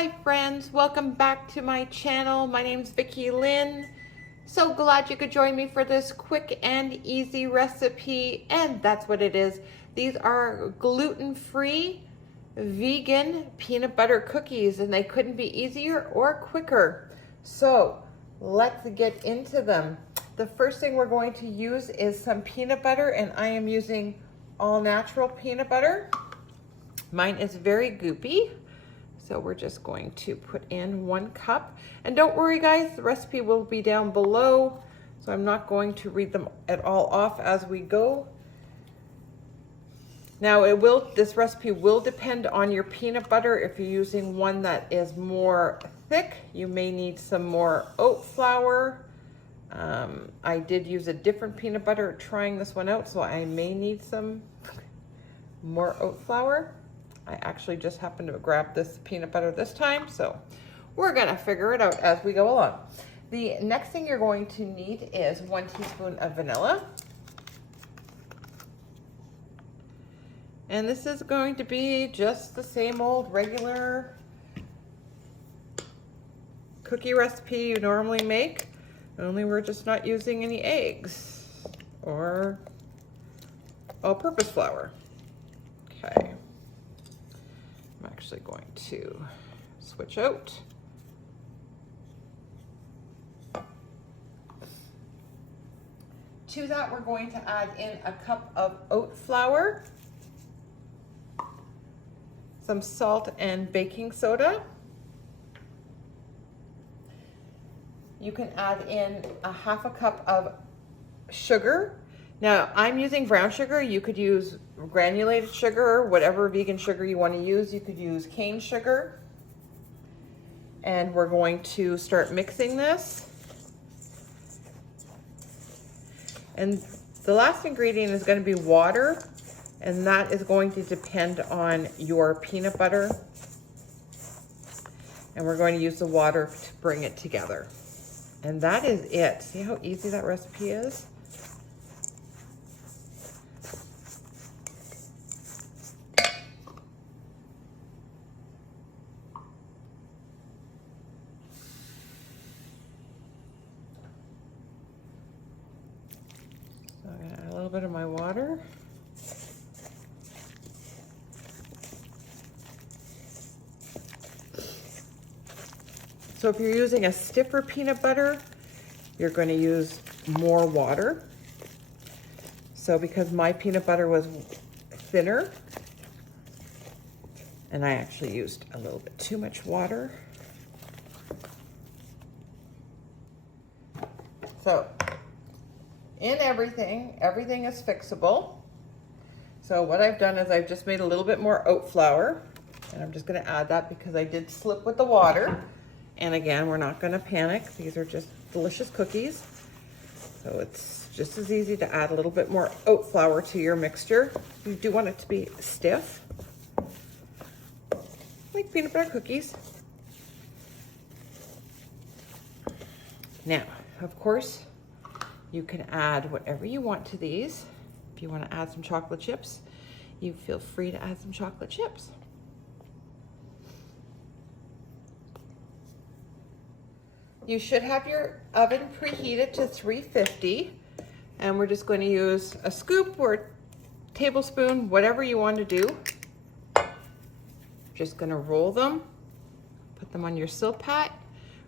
Hi friends, welcome back to my channel. My name's Vicki-Lynne. So glad you could join me for this quick and easy recipe, and that's what it is. These are gluten-free vegan peanut butter cookies, and they couldn't be easier or quicker. So let's get into them. The first thing we're going to use is some peanut butter, and I am using all natural peanut butter. Mine is very goopy. So we're just going to put in 1 cup. And don't worry guys, the recipe will be down below. So I'm not going to read them at all off as we go. Now this recipe will depend on your peanut butter. If you're using one that is more thick, you may need some more oat flour. I did use a different peanut butter trying this one out, so I may need some more oat flour. I actually just happened to grab this peanut butter this time, so we're gonna figure it out as we go along. The next thing you're going to need is 1 teaspoon of vanilla. And this is going to be just the same old regular cookie recipe you normally make, only we're just not using any eggs or all-purpose flour. Okay. I'm actually going to switch out. To that, we're going to add in a cup of oat flour, some salt and baking soda. You can add in a 1/2 cup of sugar. Now, I'm using brown sugar. You could use granulated sugar, whatever vegan sugar you want to use. You could use cane sugar. And we're going to start mixing this. And the last ingredient is going to be water, and that is going to depend on your peanut butter. And we're going to use the water to bring it together. And that is it. See how easy that recipe is? I'm going to add a little bit of my water. So if you're using a stiffer peanut butter, you're going to use more water. So because my peanut butter was thinner, and I actually used a little bit too much water. So in everything is fixable. So what I've done is I've just made a little bit more oat flour, and I'm just going to add that because I did slip with the water. And again, we're not going to panic. These are just delicious cookies. So it's just as easy to add a little bit more oat flour to your mixture. You do want it to be stiff, like peanut butter cookies. Now, of course, you can add whatever you want to these. If you want to add some chocolate chips, you feel free to add some chocolate chips. You should have your oven preheated to 350, and we're just going to use a scoop or a tablespoon, whatever you want to do. Just going to roll them, put them on your Silpat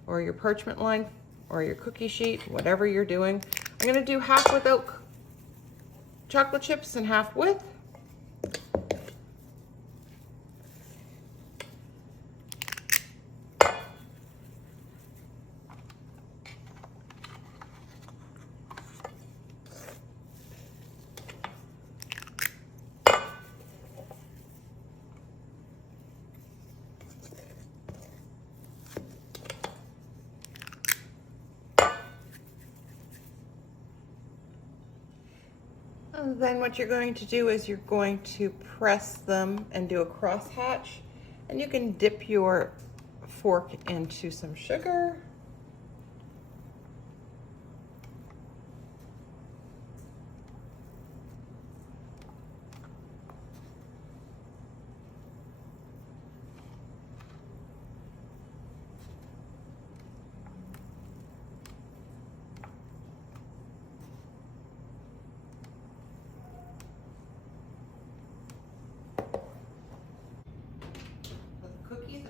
or your parchment line or your cookie sheet, whatever you're doing. I'm going to do half without chocolate chips and half with. And then what you're going to do is you're going to press them and do a crosshatch, and you can dip your fork into some sugar.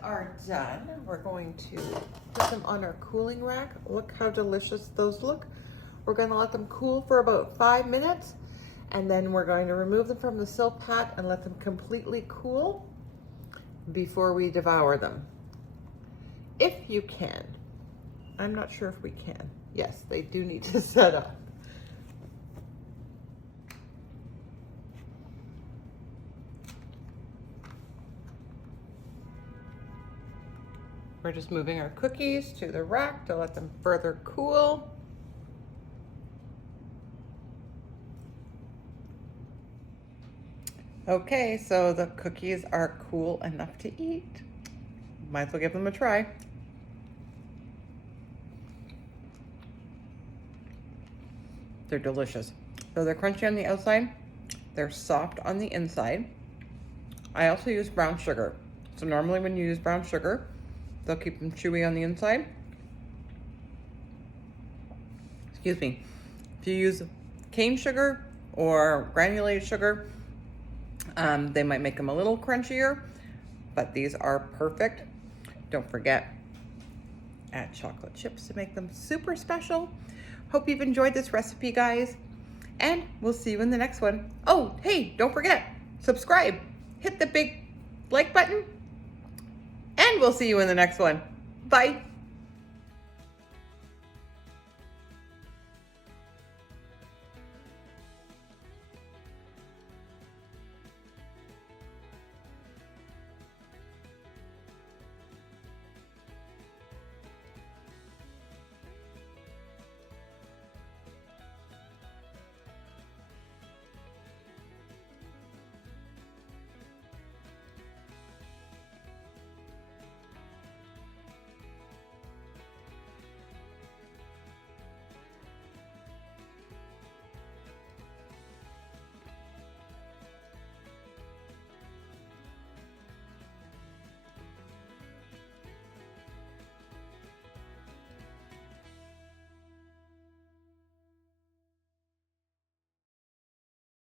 are done. We're going to put them on our cooling rack. Look how delicious those look. We're going to let them cool for about 5 minutes, and then we're going to remove them from the silpat and let them completely cool before we devour them. If you can. I'm not sure if we can. Yes, they do need to set up. We're just moving our cookies to the rack to let them further cool. Okay, so the cookies are cool enough to eat. Might as well give them a try. They're delicious. So they're crunchy on the outside, they're soft on the inside. I also use brown sugar. So normally when you use brown sugar, they'll keep them chewy on the inside. Excuse me. If you use cane sugar or granulated sugar, they might make them a little crunchier, but these are perfect. Don't forget, add chocolate chips to make them super special. Hope you've enjoyed this recipe, guys, and we'll see you in the next one. Oh, hey, don't forget, subscribe, hit the big like button, and we'll see you in the next one. Bye.